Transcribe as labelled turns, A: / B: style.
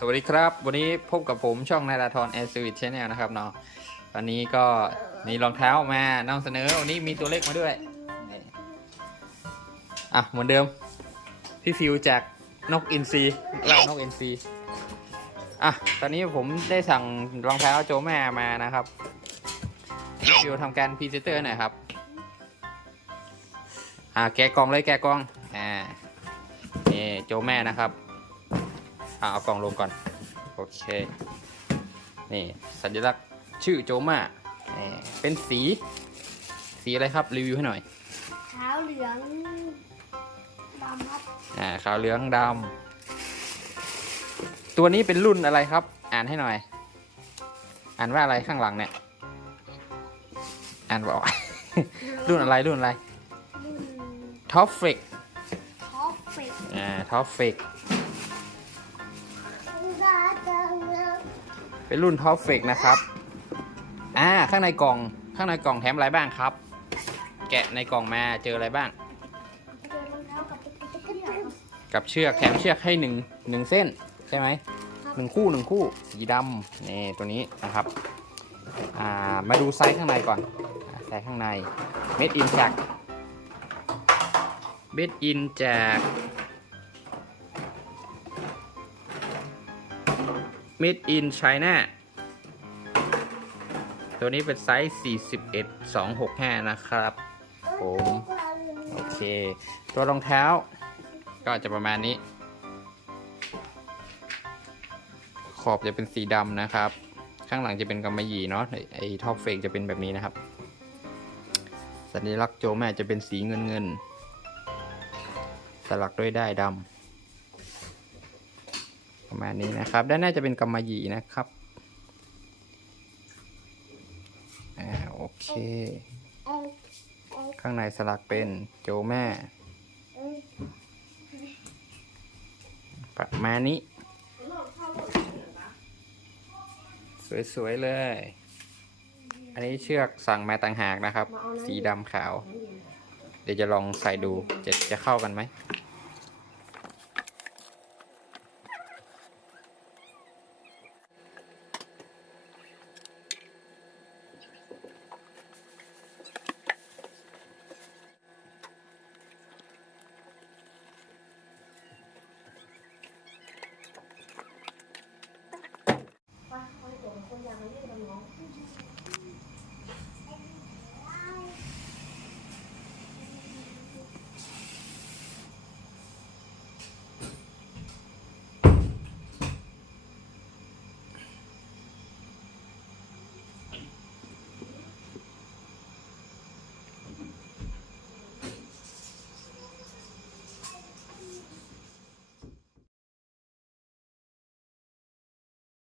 A: สวัสดีครับ วันนี้พบกับผมช่องนาราธรแอร์สวิตชแนลนะครับเนาะวันนี้ก็มีรองเท้ามานำเสนอวันนี้มีตัวเลขมาด้วยอะเหมือนเดิม พี่ฟิวจากนกอินซีเล่านกอินซีอะตอนนี้ผมได้สั่งรองเท้าโจแม่มานะครับพี่ฟิวทำการพรีเซนเตอร์หน่อยครับอะแกะกล่องเลยแกะกล่องอ่านี่โจแม่นะครับ อะเอากล่องลงก่อน โอเค นี่สัญลักษณ์ชื่อโจมานี่เป็นสี สีอะไรครับรีวิวให้หน่อย
B: ขาวเหลืองดำครับ
A: อ่าขาวเหลืองดำ ตัวนี้เป็นรุ่นอะไรครับ อ่านให้หน่อย อ่านว่าอะไรข้างหลังเนี่ย อ่านบอก รุ่นอะไรรุ่นอะไร
B: รุ่น
A: ท็อปฟิก
B: ท็อปเฟก
A: อ่าท็อปฟิก
B: เป็
A: นรุ่นท็อปเฟกนะครับ อ่า ข้างในกล่อง ข้างในกล่องแถมอะไรบ้างครับ แกะในกล่องมาเจออะไรบ้าง
B: กับ
A: เชือกแถมเชือกให้หนึ่งหนึ่งเส้นใช่ไหมหนึ่งคู่หนึ่งคู่ สีดำนี่ตัวนี้นะครับ อ่า มาดูไซส์ข้างในก่อน ไซส์ข้างใน เม็ดอินจากเม็ดอินจาก เม็ดอินไชน่ตัวนี้เป็นไซส์ 41 265 นะครับ ผม โอเค ตัวรองเท้าก็จะประมาณนี้ ขอบจะเป็นสีดำนะครับ ข้างหลังจะเป็นกำมะหยี่เนาะไอ้ท็อปเฟกจะเป็นแบบนี้นะครับ สัญลักษณ์โจแม่จะเป็นสีเงินเงิน สลักด้วยได้ดำ ประมาณนี้นะครับ ด้านหน้าจะเป็นกำมะหยี่นะครับอ่าโอเค ข้างในสลักเป็นโจแม่ ประมาณนี้ สวย ๆ เลย อันนี้เชือกสั่งมาต่างหากนะครับ สีดำขาว เดี๋ยวจะลองใส่ดูจะจะเข้ากันไหม